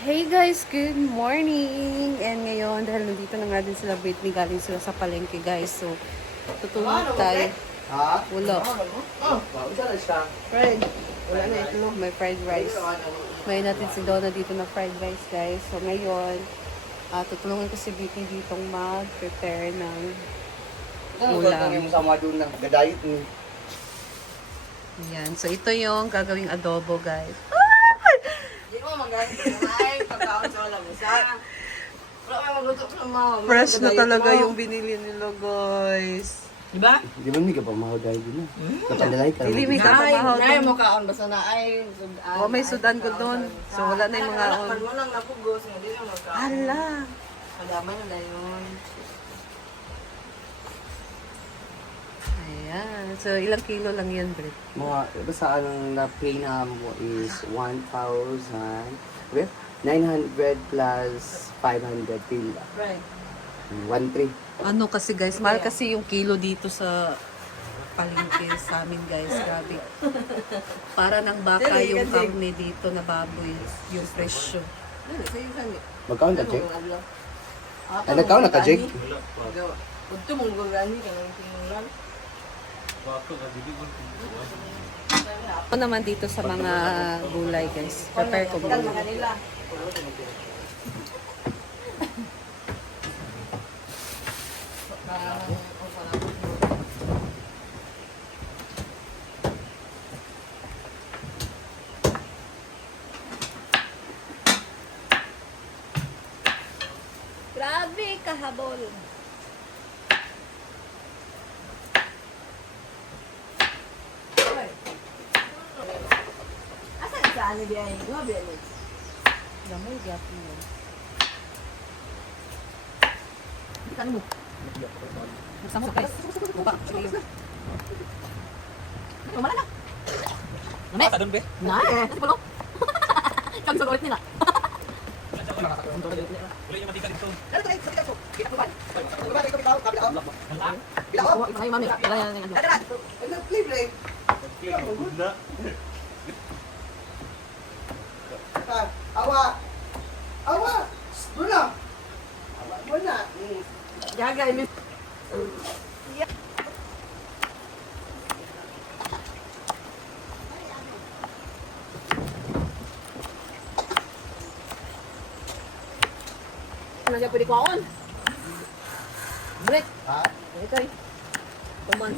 Hey guys, good morning! And ngayon, dahil nandito na nga din sila Britney, galing sila sa palengke guys. So, tutulog tayo. Ha? Wala. Isa na siya. Fried. Wala na ito. May fried rice. May natin si Donna dito na fried rice guys. So ngayon, tutulungan ko si Britney ditong mag-prepare ng ulam. Yung sama doon na gadayit ni. Ayan. So ito yung gagawing adobo guys. Hindi mo magaling ay pagkaon sa wala mo sa. Wala may magluto sa mga. Fresh na talaga yung binili nila guys. Diba? Di ba hindi ka pa mahuday din? Kapadalay ka. Dili may Nay, kapamahaw nay doon. mo kaon basta na ay sudan. Oh, may sudan ko doon. So wala na yung mga Wala mo lang napugos nga dili mo kaon. Hala. Madamay na dayon. Ayan. So, ilang kilo lang yan, Brit? Mga, basta ang na-pay na mo is 1,000. Well, 900 plus 500 pila. Right. 1,300. Ano kasi guys, mahal kasi yung kilo dito sa palengke sa amin guys. Grabe. Para ng baka yung karne dito na baboy. Yung presyo. Dili sa iyo kani. Magkaon ka, Jake? Ay, nagkaon na ka, Jake? Udto mong gulani ka nang tinulan. Ako naman dito sa mga gulay guys. Prepare ko muna. Kanila. Grabe, kahabol. Asa sa ani biya ni? Wa biya ni. Gamay, gapi yun. Kan mo. Magsama ko guys. Buka. Mana na? Nama ka doon, be? Na eh, kasi pulo. Kami sa ulit nila. Uli yung matika dito. Ano tayo sa ko? Kita ko ba? Ba ko bitaw, kabila ko. Bila ko. Ay mami, wala yan yan. Dada. Ano play play? Guna. Awa! Awa! Dula! Awa mo na. Jaga ini. Ano siya pwede kuwaon? Break. Ha? Ito eh. Tuman.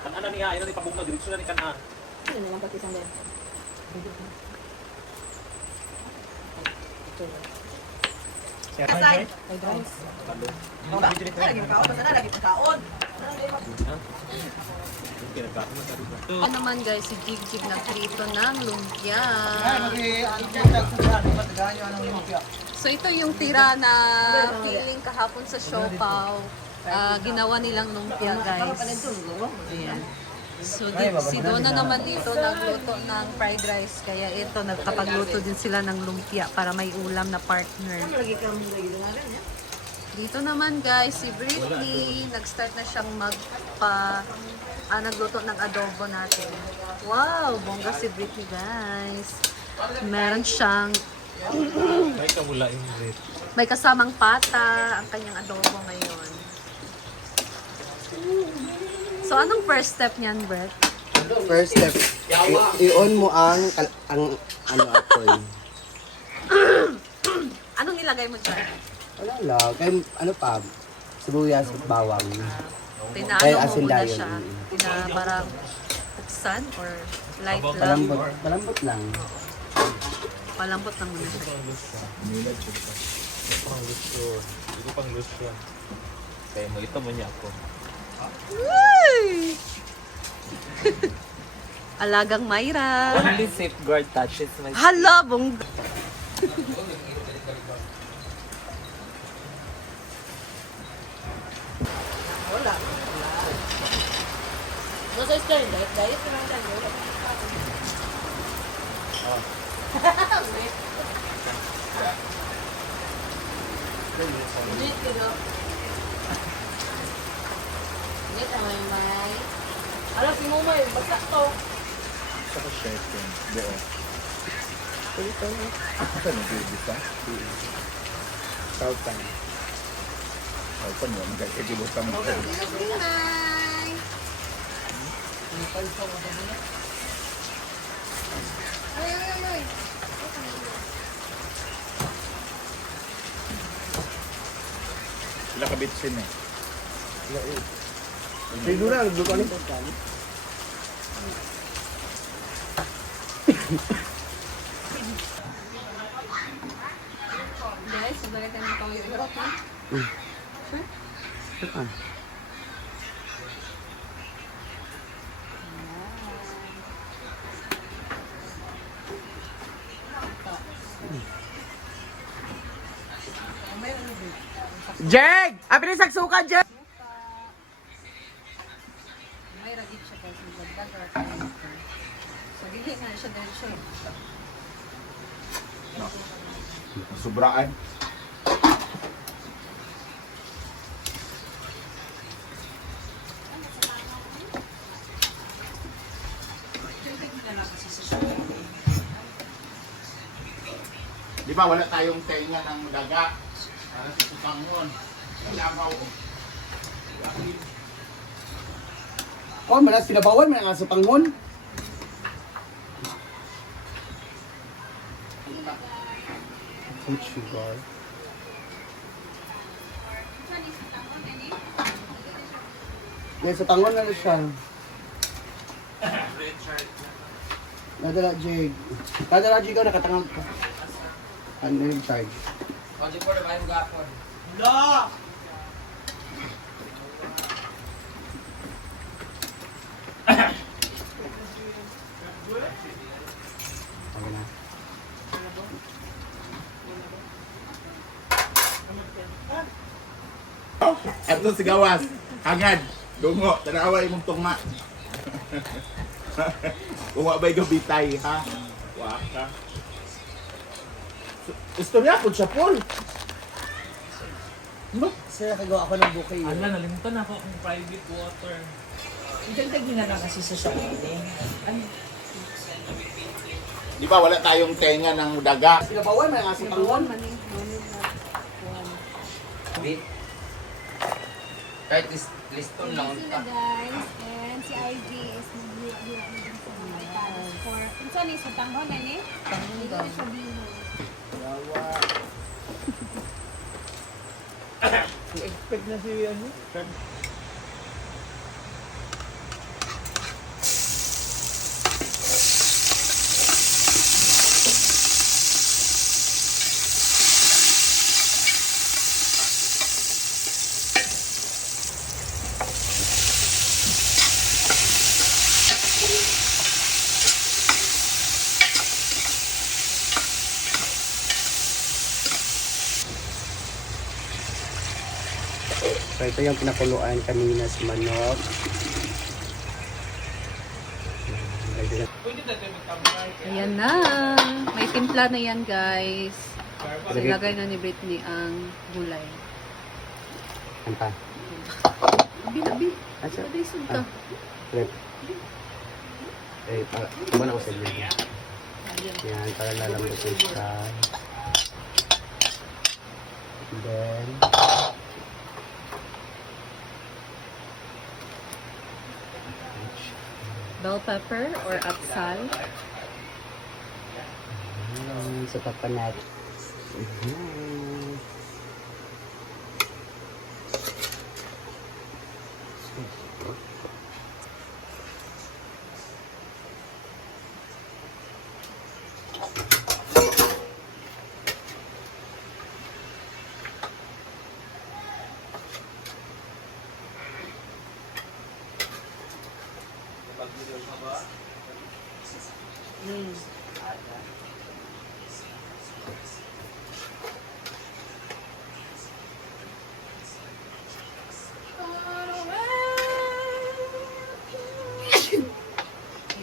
Kanan niya, ayun ni pabugno direksyon ni kanan. Ano na lang pati isang din. Asay. Ay, guys. Wala. Lagi kaon. Basta na lagi kaon. Ano naman guys, si Jig nagprito ng lumpia. So ito yung tira na feeling kahapon sa Siopaw. Ginawa nilang lumpia guys. Ayan. So si Donna naman dito nagluto ng fried rice. Kaya ito, nagkapagluto din sila ng lumpia para may ulam na partner. Lagi kami lagi dengaran ya. Dito naman guys, si Britney, nag-start na siyang nagluto ng adobo natin. Wow, bongga si Britney guys. Meron siyang May kawala yung red. may kasamang pata ang kanyang adobo ngayon. So anong first step niyan, Brett? First step, i-on mo ang ano apoy. Anong ilagay mo dyan? Wala lang. Kaya ano pa, sibuyas at bawang. Pinaano Kaya mo asin muna dayon. siya? Parang buksan or light lang? Palambot lang. Palambot lang muna siya. Pang gusto. Hindi ko pang gusto. Kaya malito mo niya ako. Uy! Alagang Mayra. Only safeguard touches my Hala, bong... Wala. Nasa style diet, diet lang tayo. Wala. Ulit ko do. Ulit ang may. Alam si Mumay, basta to. Sa shirt yun. Doon. Asa na bibis ha? Sautan. Sautan mo, magkakibutang mo. Hi! Ay, ay, ay, ay. Sila kabitsin eh. Sige na, nagbuka nito. Guys, sabay tayo ng pang hirap, ha? Saan? Jeg! Apin sa suka, Jeg! May ragit siya kasi dagdag or kain ko. So, dili na siya dahil siya. Sobraan. Di ba wala tayong tenga ng daga para sa supangon. Kalabaw. Oh, malas pinabawan, may nga sa panghon. Food sugar. May sa panghon na siya. Nadala, Jig. Nadala, Jig, nakatangag ka. Ano yung charge? Okay na. At si gawas. Hangad. Dungo. Tanawa imong tungma. Uwa ba'y gabitay, ha? Waka. Istorya po siya, Paul. No? Sir, nakagawa ako ng bouquet. Ala, nalimutan ako ang private water. Idagdag nyo na lang kasi sa shop Ano? Di ba wala tayong tenga ng daga? Pinabawan, may nga sa panghon. Kahit liston lang. Sila guys, and si IG is nag-view for unsa ni sa tanghon na ni? Hindi ko siya view. I-expect na si ano? So ito yung pinakuluan kanina sa manok. Ayan na. May timpla na yan, guys. Ilagay na ni Britney ang gulay. Ano pa? Abi. Asa? Sabi ka. Flip. Eh, kumana ko sa video. Yan, para lalambutin siya. Then, Bell pepper or apsal. sa papanat.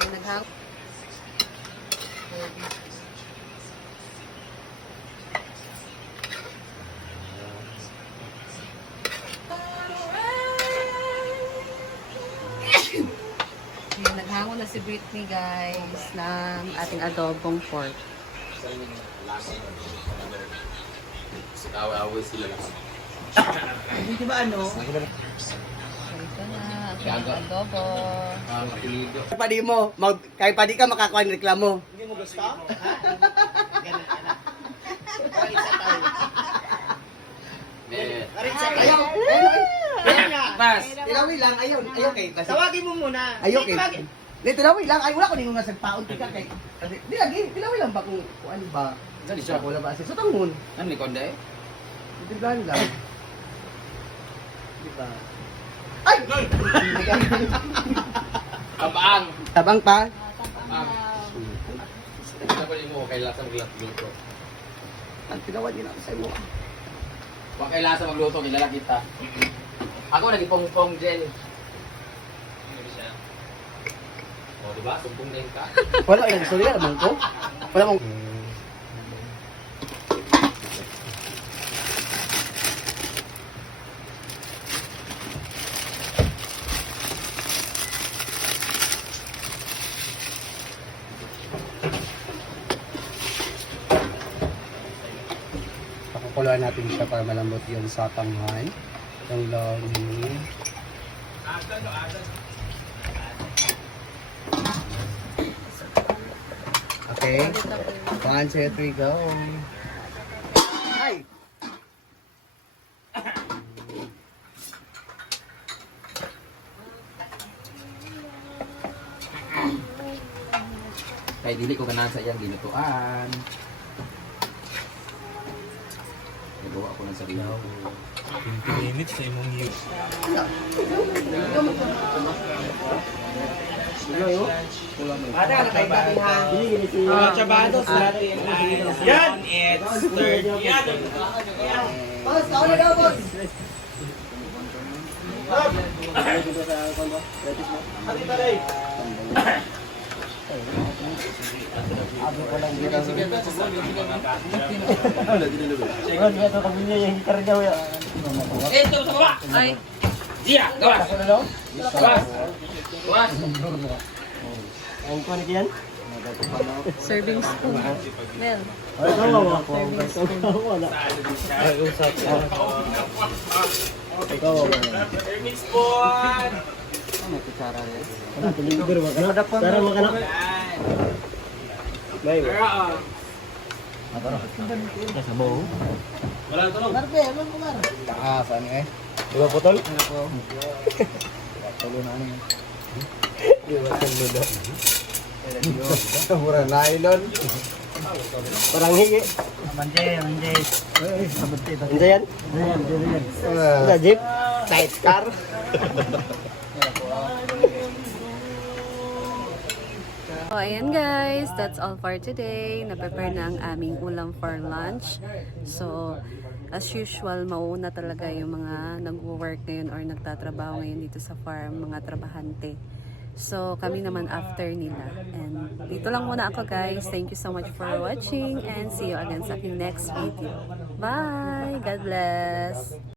Naghang. Naghango na si Britney, guys, ng ating adobong pork. Kasi away-away sila lang. Di ba ano? So, ito na. Ang adobo. Ang apelido. Padi mo, kahit padi ka makakuha ng reklamo. Hindi mo gusto? Ayaw. Pas! Tilawi lang, ayaw kay. Tawagin mo muna. Ayaw kay. Di, tilawi lang. Ay, wala ko nung nasa paon ka kay. Di lagi, tilawi lang ba kung ano ba? Saan siya? Wala ba? Sa tangon. Ano ni Konde? Di ba lang? Di ba? Ay! Kabaang! Tabang pa. Ang. Ano ba mo kay lasa magluto? Ang tinawa din ako sa imo. Huwag kay lasa magluto, kilala kita. Ako nagipong-pong dyan. O, diba? Sumpong din ka. Wala ilang sorry naman ko. Wala mong pakukuluan natin siya para malambot yung satangan. Yung lomi. Okay. 1, 2, 3, go. Ay! Kaya dili ko ganahan sa iyang ginutuan. Nagawa ko ng sarili. 20 minutes sa imong use. Ada na kay Batihan. Chabado sa atin ay yan, it's third yan. Boss, ako na daw, boss! Ati taray. Ito sa baba! Ay, Dia! Gawas! Gawas! Gawas! serving spoon. Mel. Serving spoon. Mix spot. Taas, ano eh? Diba putol? Mura nylon. Parang higi. Manje yan? Sa jeep? Sidecar? So, ayan guys, that's all for today. Na-prepare na ang aming ulam for lunch. So, as usual, mauuna talaga yung mga nag-work ngayon or nagtatrabaho ngayon dito sa farm, mga trabahante. So, kami naman after nila. And dito lang muna ako guys. Thank you so much for watching and see you again sa aking next video. Bye! God bless!